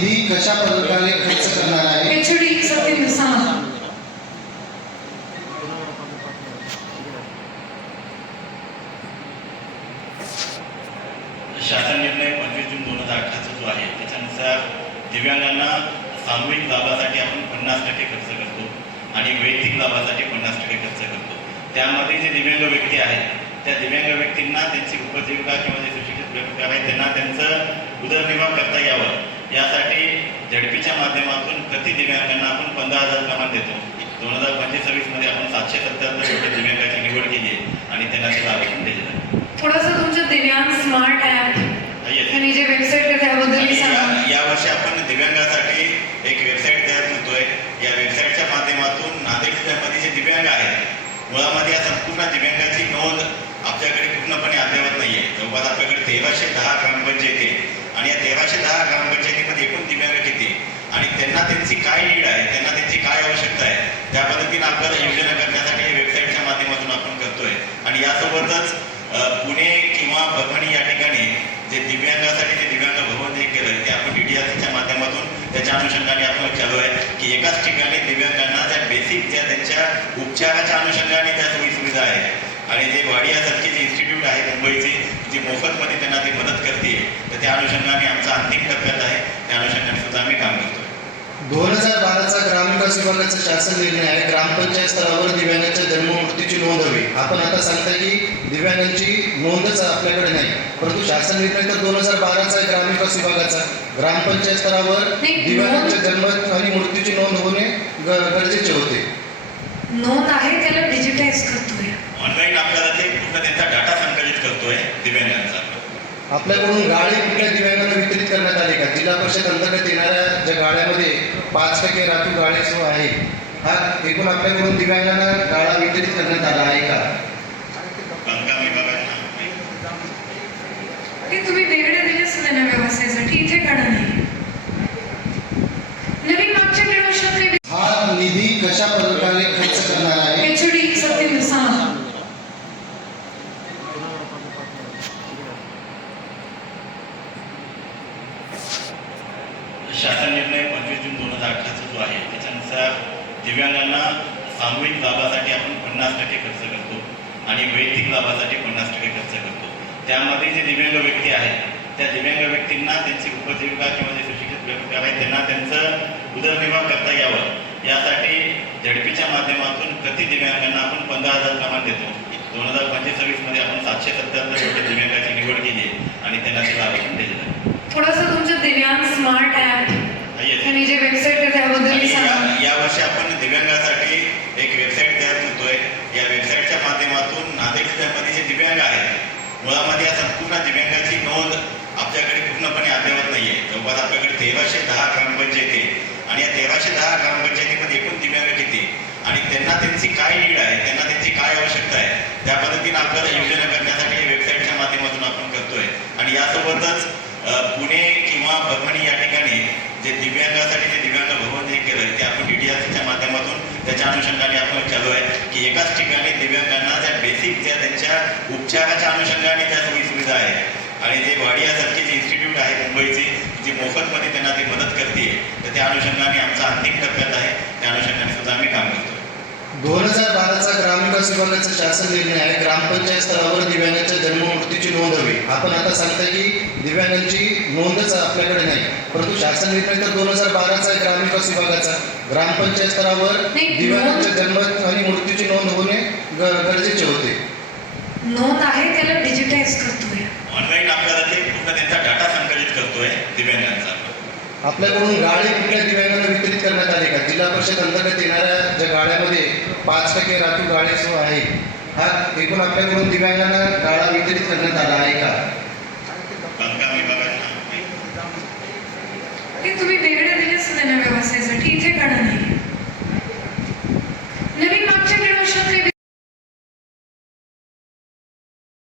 निधी कशा प्रकारे खर्च करणार आहे? शासन निर्णय पंचवीस जून दोन हजार अठराचा जो आहे त्याच्यानुसार दिव्यांगांना सामूहिक लाभासाठी आपण पन्नास टक्के खर्च करतो आणि वैयक्तिक लाभासाठी पन्नास टक्के खर्च करतो. त्यामध्ये जे दिव्यांग व्यक्ती आहेत त्या दिव्यांग व्यक्तींना त्यांची उपजीविका किंवा जे सुशिक्षित व्यक्ती आहेत त्यांना त्यांचं उदरनिर्वाह करता यावं. यासाठी झडपीच्या माध्यमातून प्रति दिव्यांगांना आपण पंधरा हजार प्रमाण देतो. दोन हजार पंचेचाळीसमध्ये आपण सातशे सत्त्याहत्तर एवढ्या दिव्यांगाची निवड केली आहे आणि त्यांना ते लाभ पण दिले जातात थोडंसं तुमच्या दिव्यांग स्मार्ट ॲप Yes. आणि जे वेबसाईट आहे त्याबद्दल आणि सांगा. या- वर्षी आपण दिव्यांगासाठी एक वेबसाईट तयार करतोय. या वेबसाईटच्या माध्यमातून नांदेड जिल्ह्यामध्ये जे दिव्यांग आहेत. मुळामध्ये या संपूर्ण दिव्यांगाची नोंद आपल्याकडे पूर्णपणे अद्यावत नाहीये. जवळपास आपल्याकडे तेराशे दहा ग्रामपंचायती आहे. आणि या तेराशे दहा ग्रामपंचायतीमध्ये एकूण दिव्यांग किती? आणि त्यांना त्यांची काय नीड आहे? त्यांना त्यांची काय आवश्यकता आहे? त्या पद्धतीने आपल्याला योजना करण्यासाठी वेबसाईटच्या माध्यमातून आपण करतोय. आणि यासोबतच पुणे किंवा परभणी या ठिकाणी जे दिव्यांगासाठी जे दिव्यांग भवन हे केलं ते आपण डीडीआरसीच्या माध्यमातून त्याच्या अनुषंगाने आपण चालू आहे की एकाच ठिकाणी दिव्यांगांना ज्या बेसिक ज्या त्यांच्या उपचाराच्या अनुषंगाने त्या सोयी सुविधा आहे आणि जे वाडियासारखे जे इन्स्टिट्यूट आहे मुंबईचे जे मोफतमध्ये त्यांना ती मदत करते त्या अनुषंगाने आमचा अंतिम टप्प्यात आहे. त्या अनुषंगाने सुद्धा आम्ही काम करतोय. दोन हजार बाराचा ग्रामविकास विभागाचा शासन निर्णय आहे. ग्रामपंचायत स्तरावर दिव्यांगाच्या जन्म मृत्यूची नोंद हवी. आपण आता सांगताय की दिव्यांगांची नोंदच आपल्याकडे नाही. परंतु शासन निर्णय तर दोन हजार बाराचा आहे ग्रामविकास विभागाचा. ग्रामपंचायत स्तरावर दिव्यांगाच्या जन्म आणि मृत्यूची नोंद होणे ग- गरजेचे होते. नोंद आहे त्याला डिजिटाईज करतोय. ऑनलाईन आपल्याला ते पूर्ण त्यांचा डाटा संकलित करतोय दिव्यांगांचा आपल्याकडून गाडी कुठल्या दिव्यांगांना वितरित करण्यात आली का? जिल्हा परिषद अंतर्गत येणाऱ्या ज्या गाड्यामध्ये पाच टक्के राखीव गाड्या आहे हा एकूण आपल्याकडून दिव्यांगांना गाडा वितरित करण्यात आला आहे का? तुम्ही वेगळे दिलेच नाही व्यवसायासाठी इथे काढा नाही नवीन मागच्या काही हा निधी कशा प्रकारे खर्च करणार आहे एचडी सत्येंद्र सामंत शासन निर्णय पंचवीस जून दोन हजार अठराचा जो आहे त्याच्यानुसार दिव्यांगांना सामूहिक लाभासाठी आपण पन्नास टक्के खर्च करतो आणि वैयक्तिक लाभासाठी पन्नास टक्के खर्च करतो. त्यामध्ये जे दिव्यांग व्यक्ती आहेत त्या दिव्यांग व्यक्तींना त्यांची उपजीविका किंवा जे सुशिक्षित व्यक्ती आहेत त्यांना त्यांचं उदरनिर्वाह करता यावं. यासाठी झडपीच्या माध्यमातून प्रति दिव्यांगांना आपण पंधरा हजार प्रमाण देतो. दोन हजार पंचेचाळीसमध्ये आपण सातशे सत्त्याहत्तर दिव्यांगाची निवड केली आणि त्यांना ते लाभ पण दिले जातात थोडंसं तुमच्या दिव्यांग स्मार्ट ॲप Yes. आणि जे वेबसाईट आहे त्याबद्दल आणि सांगा या- या वर्षी आपण दिव्यांगासाठी एक वेबसाईट तयार करतोय या वेबसाईटच्या माध्यमातून नांदेड जिल्ह्यामध्ये जे दिव्यांग आहेत मुळामध्ये या संपूर्ण दिव्यांगाची नोंद आपल्याकडे पूर्णपणे अद्यावत नाहीये. जवळपास आपल्याकडे तेराशे दहा ग्रामपंचायती आणि या तेराशे दहा ग्रामपंचायतीमध्ये एकूण दिव्यांग किती आणि त्यांना त्यांची काय नीड आहे? त्यांना त्यांची काय आवश्यकता आहे? त्या पद्धतीने आपल्याला योजना करण्यासाठी वेबसाईटच्या माध्यमातून आपण करतोय. आणि यासोबतच पुणे किंवा परभणी या ठिकाणी उपचाराच्या अनुषंगाने त्या सोयी सुविधा आहेत आणि जे वाडियासारखे जे इन्स्टिट्यूट आहे मुंबईचे जी मोफतमध्ये त्यांना ती मदत करते तर त्या अनुषंगाने आमचा अंतिम टप्प्यात आहे. त्या अनुषंगाने सुद्धा आम्ही काम करतोय दोन हजार बाराचा ग्रामविकास विभागाचा शासन निर्णय आहे. ग्रामपंचायत स्तरावर दिव्यांगाच्या जन्म मृत्यूची नोंद हवी. आपण आता सांगताय की दिव्यांगांची नोंदच आपल्याकडे नाही. परंतु शासन निर्णय तर दोन हजार बाराचा आहे ग्रामविकास विभागाचा. ग्रामपंचायत स्तरावर दिव्यांगाच्या जन्म आणि मृत्यूची नोंद होणे ग- गरजेचे होते नोंद आहे त्याला डिजिटाईज करतोय ऑनलाईन आपल्याला ते पूर्ण त्यांचा डाटा संकलित करतोय दिव्यांगांचा. आपल्याकडून गाडी कुठल्या दिव्यांगांना वितरित करण्यात आली का? जिल्हा परिषद अंतर्गत येणाऱ्या ज्या गाड्यामध्ये पाच टक्के राखीव गाड्या आहे हा एकूण आपल्याकडून दिव्यांगांना गाडा वितरित करण्यात आला आहे का? बांधकाम विभागांना हे तुम्ही वेगळे दिलेच नाही